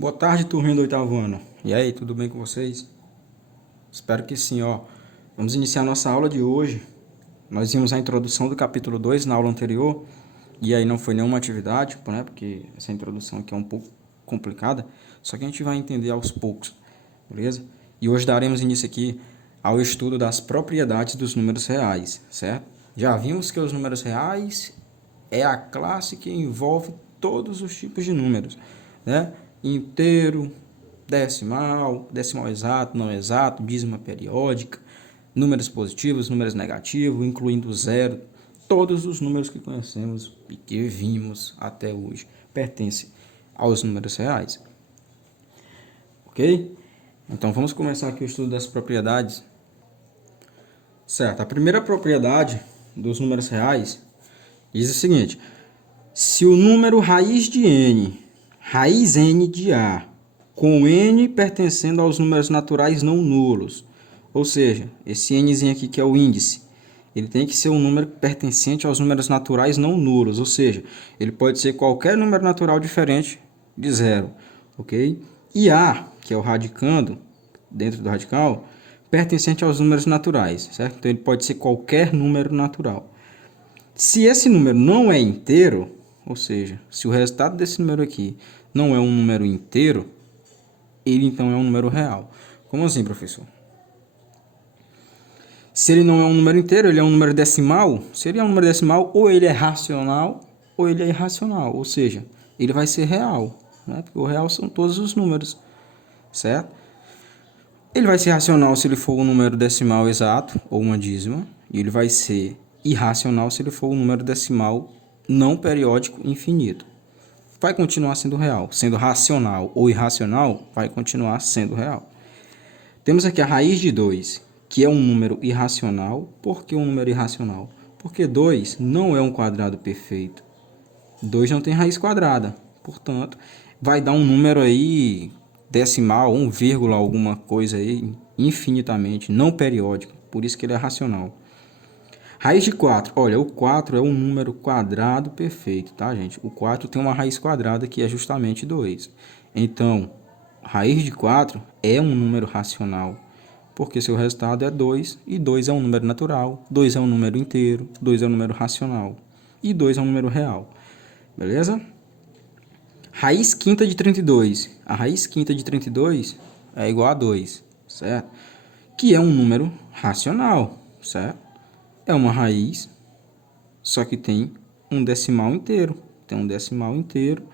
Boa tarde, turminha do oitavo ano. E aí, tudo bem com vocês? Espero que sim, ó. Vamos iniciar nossa aula de hoje. Nós vimos a introdução do capítulo 2 na aula anterior, e aí não foi nenhuma atividade, né? Porque essa introdução aqui é um pouco complicada, só que a gente vai entender aos poucos, beleza? E hoje daremos início aqui ao estudo das propriedades dos números reais, certo? Já vimos que os números reais é a classe que envolve todos os tipos de números, né? Inteiro, decimal, decimal exato, não exato, dízima periódica, números positivos, números negativos, incluindo zero. Todos os números que conhecemos e que vimos até hoje pertencem aos números reais. Ok? Então vamos começar aqui o estudo das propriedades. Certo, a primeira propriedade dos números reais diz o seguinte: se o número raiz de n, raiz n de a, com n pertencendo aos números naturais não nulos, ou seja, esse nzinho aqui que é o índice, ele tem que ser um número pertencente aos números naturais não nulos, ou seja, ele pode ser qualquer número natural diferente de zero, ok? E a, que é o radicando, dentro do radical, pertencente aos números naturais, certo? Então ele pode ser qualquer número natural. Se esse número não é inteiro, ou seja, se o resultado desse número aqui não é um número inteiro, ele então é um número real. Como assim, professor? Se ele não é um número inteiro, ele é um número decimal. Se ele é um número decimal, ou ele é racional ou ele é irracional. Ou seja, ele vai ser real, né? Porque o real são todos os números, certo? Ele vai ser racional se ele for um número decimal exato ou uma dízima. E ele vai ser irracional se ele for um número decimal não periódico infinito. Vai continuar sendo real. Sendo racional ou irracional, vai continuar sendo real. Temos aqui a raiz de 2, que é um número irracional. Por que um número irracional? Porque 2 não é um quadrado perfeito. 2 não tem raiz quadrada. Portanto, vai dar um número aí decimal, 1, alguma coisa aí, infinitamente, não periódico. Por isso que ele é racional. Raiz de 4. Olha, o 4 é um número quadrado perfeito, tá, gente? O 4 tem uma raiz quadrada que é justamente 2. Então, raiz de 4 é um número racional, porque seu resultado é 2, e 2 é um número natural, 2 é um número inteiro, 2 é um número racional, e 2 é um número real. Beleza? Raiz quinta de 32. A raiz quinta de 32 é igual a 2, certo? Que é um número racional, certo? É uma raiz, só que tem um decimal inteiro. Tem um decimal inteiro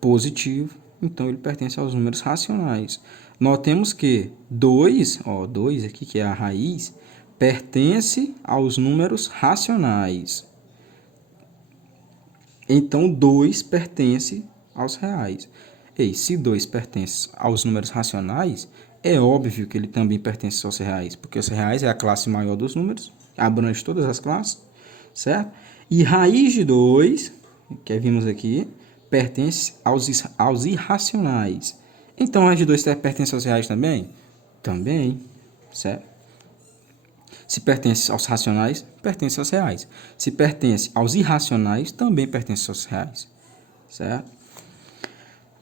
positivo, então ele pertence aos números racionais. Notemos que 2, 2 aqui, que é a raiz, pertence aos números racionais. Então, 2 pertence aos reais. E se 2 pertence aos números racionais, é óbvio que ele também pertence aos reais, porque os reais é a classe maior dos números, abrange todas as classes, certo? E raiz de 2, que vimos aqui, pertence aos irracionais. Então, raiz de 2 pertence aos reais também? Também, certo? Se pertence aos racionais, pertence aos reais. Se pertence aos irracionais, também pertence aos reais, certo?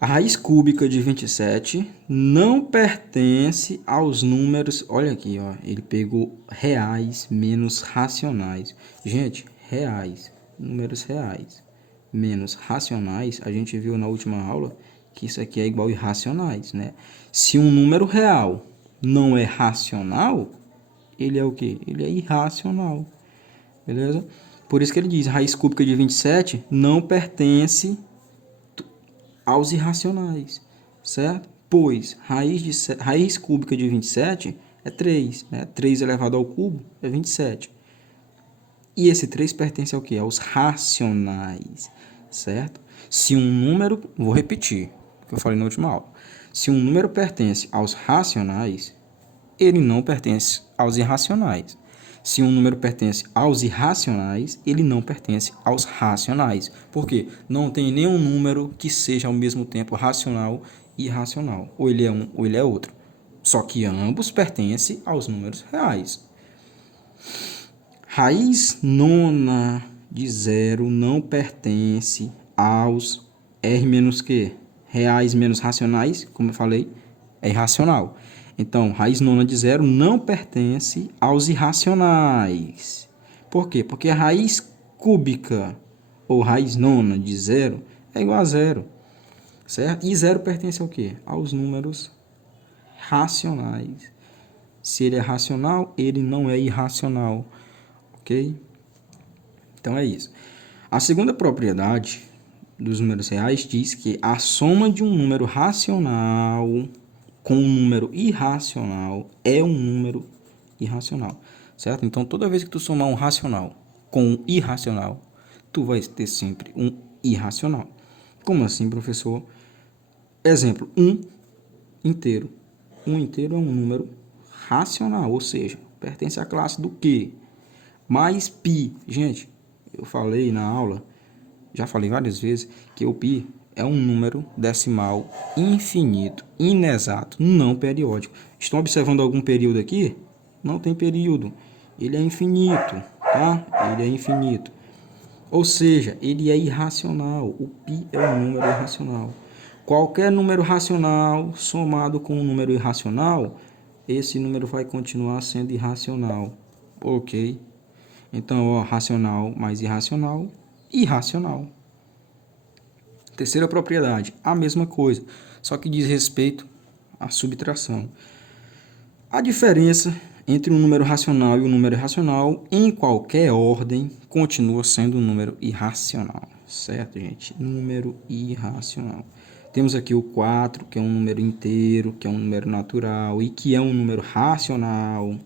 A raiz cúbica de 27 não pertence aos números. Olha aqui, ó, ele pegou reais menos racionais. Gente, reais, números reais menos racionais, a gente viu na última aula que isso aqui é igual a irracionais, né? Se um número real não é racional, ele é o quê? Ele é irracional, beleza? Por isso que ele diz, raiz cúbica de 27 não pertence aos irracionais, certo? Pois raiz cúbica de 27 é 3, né? 3 elevado ao cubo é 27. E esse 3 pertence ao quê? Aos racionais, certo? Se um número, vou repetir o que eu falei na última aula. Se um número pertence aos racionais, ele não pertence aos irracionais. Se um número pertence aos irracionais, ele não pertence aos racionais. Por quê? Não tem nenhum número que seja ao mesmo tempo racional e irracional. Ou ele é um ou ele é outro. Só que ambos pertencem aos números reais. Raiz nona de zero não pertence aos R menos Q. reais menos racionais, como eu falei, é irracional. Então, raiz nona de zero não pertence aos irracionais. Por quê? Porque a raiz cúbica ou raiz nona de zero é igual a zero, certo? E zero pertence ao quê? Aos números racionais. Se ele é racional, ele não é irracional, ok? Então é isso. A segunda propriedade dos números reais diz que a soma de um número racional com um número irracional é um número irracional, certo? Então, toda vez que tu somar um racional com um irracional, tu vai ter sempre um irracional. Como assim, professor? Exemplo, inteiro. Um inteiro é um número racional, ou seja, pertence à classe do quê? Mais π. Gente, eu falei na aula, já falei várias vezes, que o π é um número decimal infinito, inexato, não periódico. Estão observando algum período aqui? Não tem período. Ele é infinito, tá? Ele é infinito. Ou seja, ele é irracional. O π é um número irracional. Qualquer número racional somado com um número irracional, esse número vai continuar sendo irracional. Ok? Então, ó, racional mais irracional, irracional. Terceira propriedade, a mesma coisa, só que diz respeito à subtração. A diferença entre um número racional e um número irracional, em qualquer ordem, continua sendo um número irracional. Certo, gente? Número irracional. Temos aqui o 4, que é um número inteiro, que é um número natural e que é um número racional,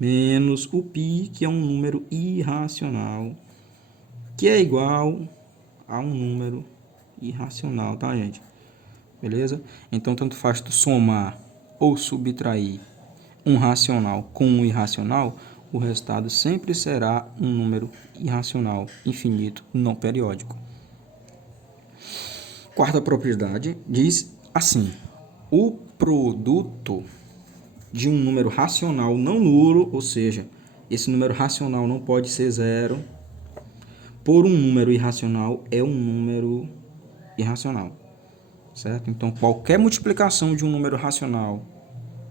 menos o π, que é um número irracional, que é igual a um número irracional, tá, gente? Beleza? Então, tanto faz tu somar ou subtrair um racional com um irracional, o resultado sempre será um número irracional, infinito, não periódico. Quarta propriedade diz assim: o produto de um número racional não nulo, ou seja, esse número racional não pode ser zero, por um número irracional é um número irracional, certo? Então, qualquer multiplicação de um número racional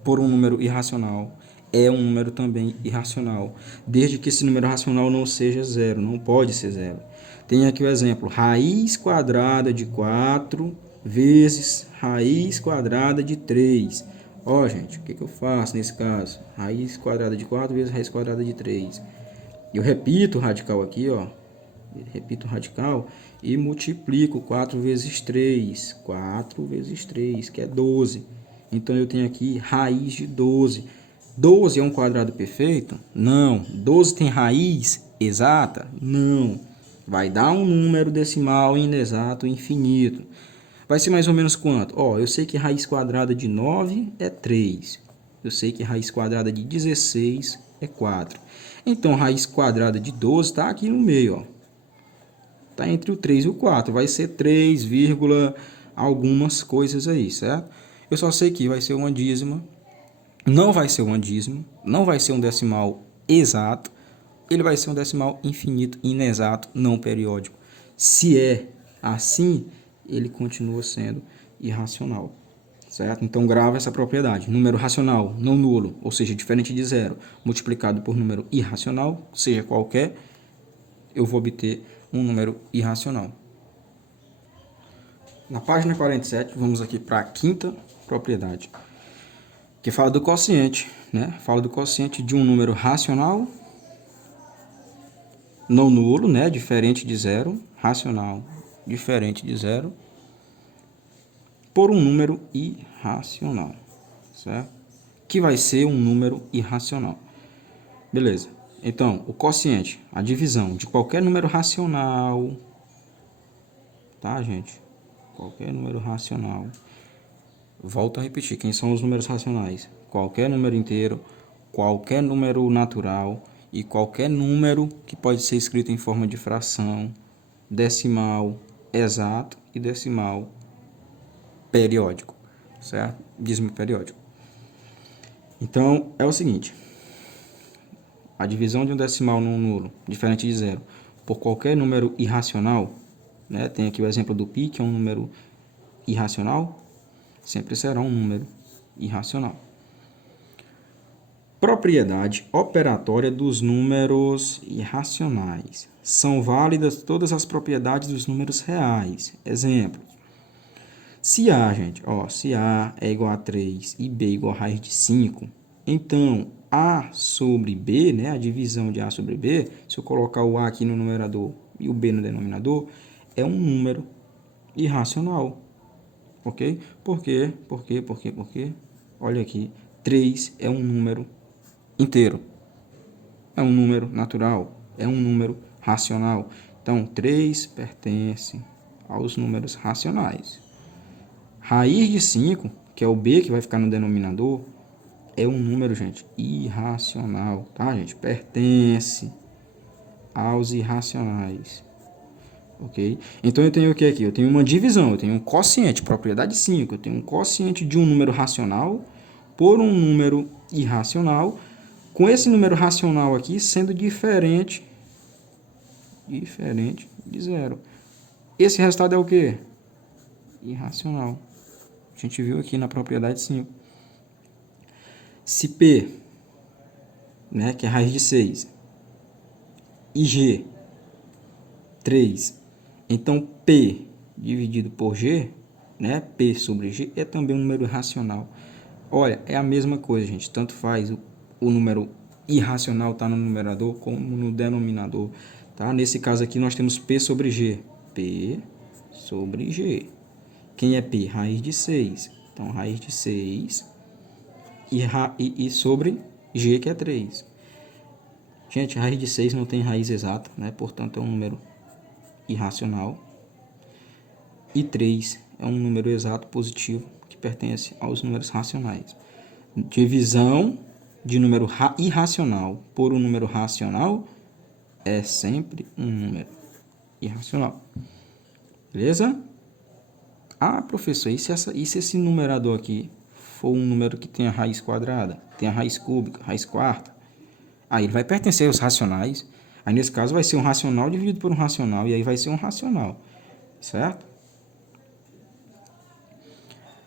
por um número irracional é um número também irracional, desde que esse número racional não seja zero, não pode ser zero. Tem aqui o exemplo, raiz quadrada de 4 vezes raiz quadrada de 3. Ó, gente, o que eu faço nesse caso? Raiz quadrada de 4 vezes raiz quadrada de 3. Eu repito o radical aqui, ó. Repito o radical e multiplico 4 vezes 3. 4 vezes 3, que é 12. Então, eu tenho aqui raiz de 12. 12 é um quadrado perfeito? Não. 12 tem raiz exata? Não. Vai dar um número decimal inexato infinito. Vai ser mais ou menos quanto? Ó, eu sei que raiz quadrada de 9 é 3. Eu sei que raiz quadrada de 16 é 4. Então, raiz quadrada de 12 está aqui no meio, ó. Está entre o 3 e o 4. Vai ser 3, algumas coisas aí, certo? Eu só sei que vai ser uma dízima. Não vai ser um dízimo. Não vai ser um decimal exato. Ele vai ser um decimal infinito, inexato, não periódico. Se é assim, ele continua sendo irracional, certo? Então, grava essa propriedade. Número racional, não nulo, ou seja, diferente de zero, multiplicado por número irracional, seja qualquer, eu vou obter um número irracional. Na página 47, vamos aqui para a quinta propriedade, que fala do quociente, né? Fala do quociente de um número racional, não nulo, né? Diferente de zero, racional, diferente de zero, por um número irracional, certo? Que vai ser um número irracional. Beleza. Então, o quociente, a divisão de qualquer número racional, tá, gente? Qualquer número racional. Volto a repetir, quem são os números racionais? Qualquer número inteiro, qualquer número natural e qualquer número que pode ser escrito em forma de fração, decimal exato e decimal periódico, certo? Dízimo periódico. Então, é o seguinte, a divisão de um decimal num nulo, diferente de zero, por qualquer número irracional, né? Tem aqui o exemplo do π, que é um número irracional? Sempre será um número irracional. Propriedade operatória dos números irracionais. São válidas todas as propriedades dos números reais. Exemplo. Se A, gente, se A é igual a 3 e B é igual a raiz de 5, então A sobre B, né, a divisão de A sobre B, se eu colocar o A aqui no numerador e o B no denominador, é um número irracional. Ok? Por quê? Por quê? Olha aqui, 3 é um número inteiro. É um número natural. É um número racional. Então, 3 pertence aos números racionais. Raiz de 5, que é o B que vai ficar no denominador, é um número, gente, irracional, tá, gente? Pertence aos irracionais. Ok? Então, eu tenho o que aqui? Eu tenho uma divisão, eu tenho um quociente, propriedade 5, eu tenho um quociente de um número racional por um número irracional, com esse número racional aqui sendo diferente de zero. Esse resultado é o quê? Irracional. A gente viu aqui na propriedade 5. Se P, né, que é a raiz de 6, e G, 3, então P dividido por G, né, P sobre G, é também um número irracional. Olha, é a mesma coisa, gente. Tanto faz o número irracional tá no numerador como no denominador. Tá? Nesse caso aqui, nós temos P sobre G. P sobre G. Quem é P? Raiz de 6. Então, raiz de 6 e sobre G, que é 3. Gente, raiz de 6 não tem raiz exata, né? Portanto, é um número irracional. E 3 é um número exato positivo que pertence aos números racionais. Divisão de número irracional por um número racional é sempre um número irracional. Beleza? Ah, professor, e se esse numerador aqui for um número que tem a raiz quadrada, tem a raiz cúbica, raiz quarta? Aí ele vai pertencer aos racionais. Aí nesse caso vai ser um racional dividido por um racional, e aí vai ser um racional, certo?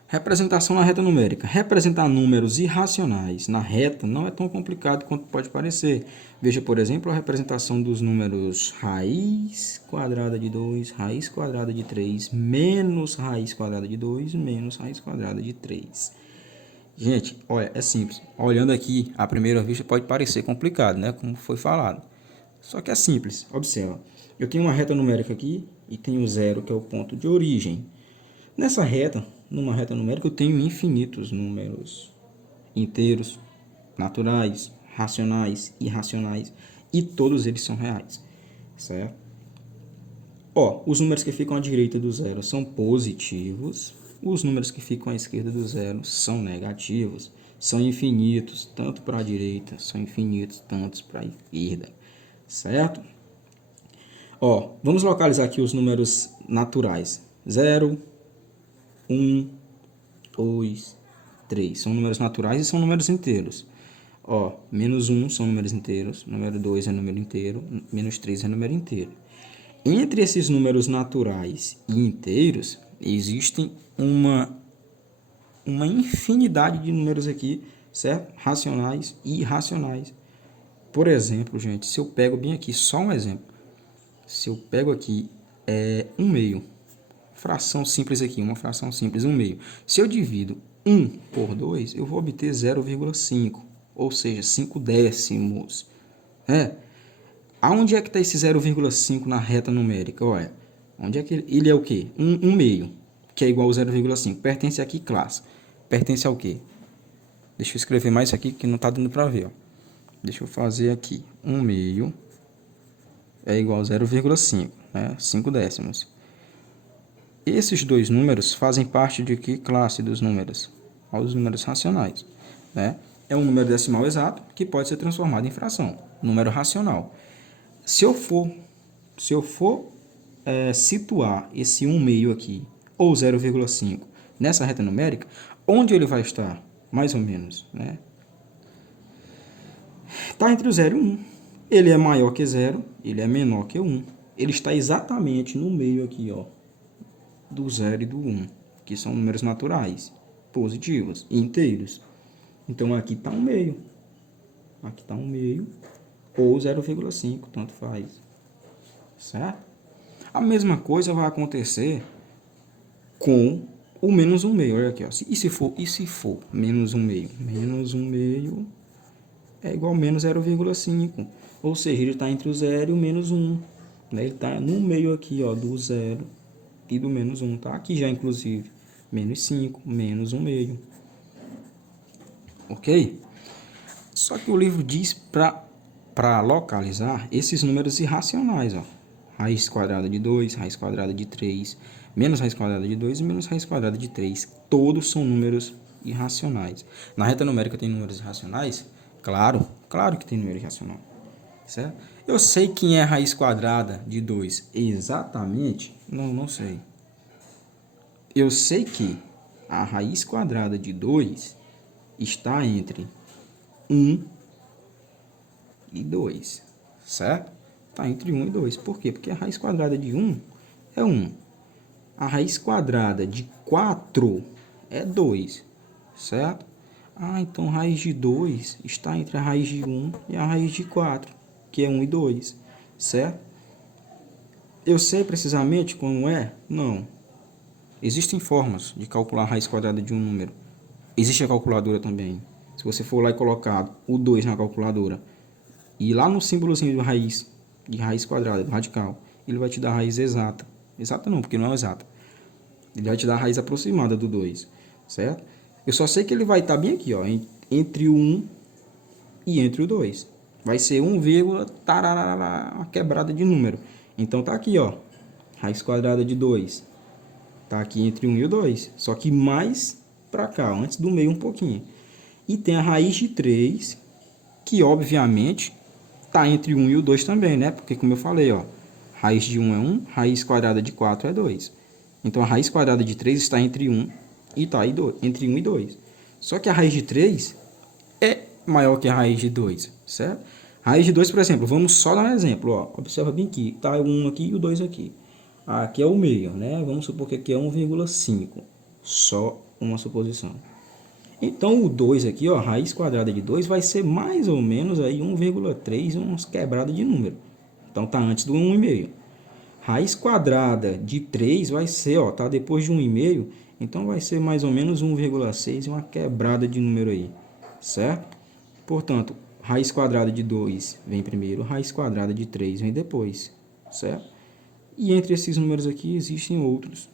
Representação na reta numérica. Representar números irracionais na reta não é tão complicado quanto pode parecer. Veja, por exemplo, a representação dos números raiz quadrada de 2, raiz quadrada de 3, menos raiz quadrada de 2, menos raiz quadrada de 3. Gente, olha, é simples. Olhando aqui, à primeira vista pode parecer complicado, né? Como foi falado. Só que é simples. Observa. Eu tenho uma reta numérica aqui e tenho zero, que é o ponto de origem. Nessa reta, numa reta numérica, eu tenho infinitos números inteiros, naturais, racionais, irracionais, e todos eles são reais, certo? Os números que ficam à direita do zero são positivos, os números que ficam à esquerda do zero são negativos, são infinitos, tanto para a direita, são infinitos, tanto para a esquerda, certo? Vamos localizar aqui os números naturais. 0, 1, 2, 3. São números naturais e são números inteiros. Menos 1 são números inteiros, número 2 é número inteiro, menos 3 é número inteiro. Entre esses números naturais e inteiros, existem uma infinidade de números aqui, certo? Racionais e irracionais. Por exemplo, gente, se eu pego bem aqui, só um exemplo. Se eu pego aqui 1/2, fração simples aqui, uma fração simples, 1/2. Se eu divido 1 por 2, eu vou obter 0,5, ou seja, 5 décimos. Aonde é que está esse 0,5 na reta numérica? Olha, onde é que ele é o quê? 1/2, que é igual a 0,5. Pertence aqui, classe. Pertence ao quê? Deixa eu escrever mais isso aqui que não está dando para ver. Deixa eu fazer aqui. 1/2 é igual a 0,5, né? 5 décimos. Esses dois números fazem parte de que classe dos números? Aos números racionais, né? É um número decimal exato que pode ser transformado em fração, número racional. Se eu for situar esse 1/2 aqui, ou 0,5, nessa reta numérica, onde ele vai estar? Mais ou menos, né? Está entre o 0 e o 1. Ele é maior que 0, ele é menor que 1. Ele está exatamente no meio aqui, do 0 e do 1. que são números naturais, positivos, inteiros. Então, aqui está 1/2. Aqui está 1/2 ou 0,5, tanto faz. Certo? A mesma coisa vai acontecer com o menos 1/2. Olha aqui, ó. E se for menos 1/2? Menos 1/2 é igual a menos 0,5. Ou seja, ele está entre o 0 e o menos 1. Né? Ele está no meio aqui, ó, do 0 e do menos 1. Tá aqui já, inclusive. Menos 5, menos 1/2. Ok? Só que o livro diz para localizar esses números irracionais, ó. Raiz quadrada de 2, raiz quadrada de 3, menos raiz quadrada de 2 e menos raiz quadrada de 3. Todos são números irracionais. Na reta numérica tem números irracionais? Claro, claro que tem número irracional. Certo? Eu sei quem é a raiz quadrada de 2 exatamente? Não sei. Eu sei que a raiz quadrada de 2 está entre 1 e 2, certo? Está entre 1 e 2. Por quê? Porque a raiz quadrada de 1 é 1. A raiz quadrada de 4 é 2, certo? Então a raiz de 2 está entre a raiz de 1 e a raiz de 4, que é 1 e 2, certo? Eu sei precisamente como é? Não. Existem formas de calcular a raiz quadrada de um número. Existe a calculadora também. Se você for lá e colocar o 2 na calculadora, e lá no símbolozinho de raiz quadrada, do radical, ele vai te dar a raiz exata. Exata não, porque não é exata. Ele vai te dar a raiz aproximada do 2, certo? Eu só sei que ele vai estar bem aqui, ó, entre o 1 e entre o 2. Vai ser 1, tararara, uma quebrada de número. Então tá aqui, ó, raiz quadrada de 2. Tá aqui entre 1 e o 2, só que mais para cá, antes do meio um pouquinho. E tem a raiz de 3, que obviamente tá entre 1 e o 2 também, né? Porque como eu falei, ó, raiz de 1 é 1, raiz quadrada de 4 é 2. Então a raiz quadrada de 3 está entre 1 e tá aí entre 1 e 2. Só que a raiz de 3 é maior que a raiz de 2, certo? Raiz de 2, por exemplo, vamos só dar um exemplo, ó. Observa bem aqui, tá o 1 aqui e o 2 aqui. Aqui é o meio, né? Vamos supor que aqui é 1,5. Só uma suposição. Então, o 2 aqui, ó, raiz quadrada de 2 vai ser mais ou menos aí 1,3, umas quebradas de número. Então, tá antes do 1,5. Raiz quadrada de 3 vai ser, ó, tá depois de 1,5, então vai ser mais ou menos 1,6 e uma quebrada de número aí, certo? Portanto, raiz quadrada de 2 vem primeiro, raiz quadrada de 3 vem depois, certo? E entre esses números aqui existem outros,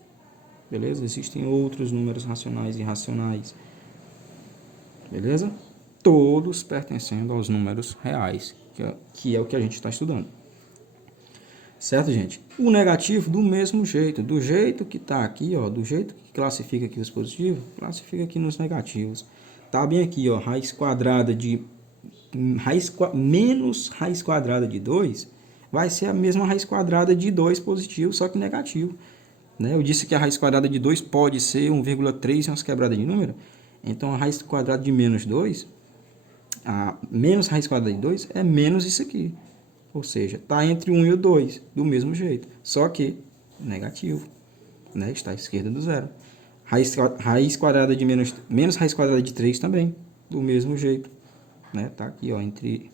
beleza? Existem outros números racionais e irracionais, beleza? Todos pertencendo aos números reais, que é o que a gente está estudando. Certo, gente? O negativo, do mesmo jeito, do jeito que está aqui, ó, do jeito que classifica aqui os positivos, classifica aqui nos negativos. Tá bem aqui, ó, raiz quadrada de menos raiz quadrada de 2 vai ser a mesma raiz quadrada de 2 positivo, só que negativo. Né? Eu disse que a raiz quadrada de 2 pode ser 1,3 e umas quebradas de número. Então, a raiz quadrada de menos 2, a menos raiz quadrada de 2 é menos isso aqui. Ou seja, está entre 1 e o 2, do mesmo jeito. Só que negativo. Né? Está à esquerda do zero. Raiz quadrada de menos raiz quadrada de 3 também, do mesmo jeito. Né? Tá aqui, ó, entre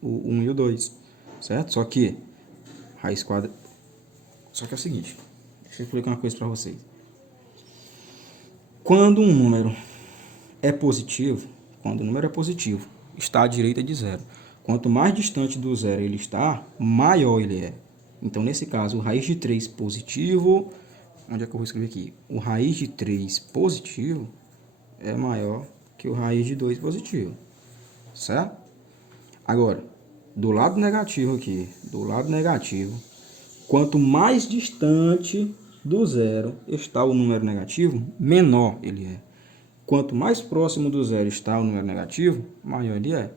o 1 e o 2. Certo? Só que raiz quadrada... Só que é o seguinte. Deixa eu explicar uma coisa para vocês. Quando um número é positivo, está à direita de zero. Quanto mais distante do zero ele está, maior ele é. Então, nesse caso, o raiz de 3 positivo... Onde é que eu vou escrever aqui? O raiz de 3 positivo é maior que o raiz de 2 positivo. Certo? Agora, do lado negativo aqui, quanto mais distante do zero está o número negativo, menor ele é. Quanto mais próximo do zero está o número negativo, maior ele é.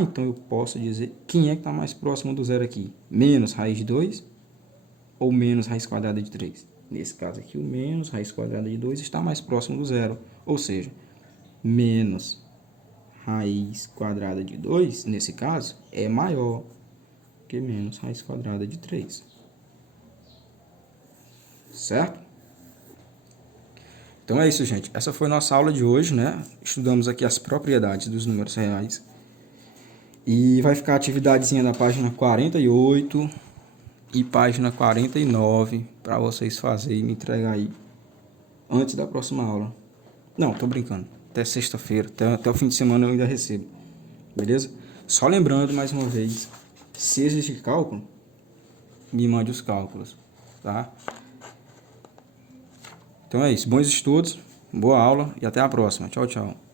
Então eu posso dizer quem é que está mais próximo do zero aqui? Menos raiz de 2 ou menos raiz quadrada de 3? Nesse caso aqui, o menos raiz quadrada de 2 está mais próximo do zero. Ou seja, menos raiz quadrada de 2, nesse caso, é maior que menos raiz quadrada de 3. Certo? Então é isso, gente. Essa foi a nossa aula de hoje, né? Estudamos aqui as propriedades dos números reais. E vai ficar a atividadezinha na página 48 e página 49 para vocês fazerem e me entregar aí antes da próxima aula. Não, tô brincando. Até sexta-feira, até o fim de semana eu ainda recebo. Beleza? Só lembrando mais uma vez, se existe cálculo, me mande os cálculos, tá? Então é isso. Bons estudos, boa aula e até a próxima. Tchau, tchau.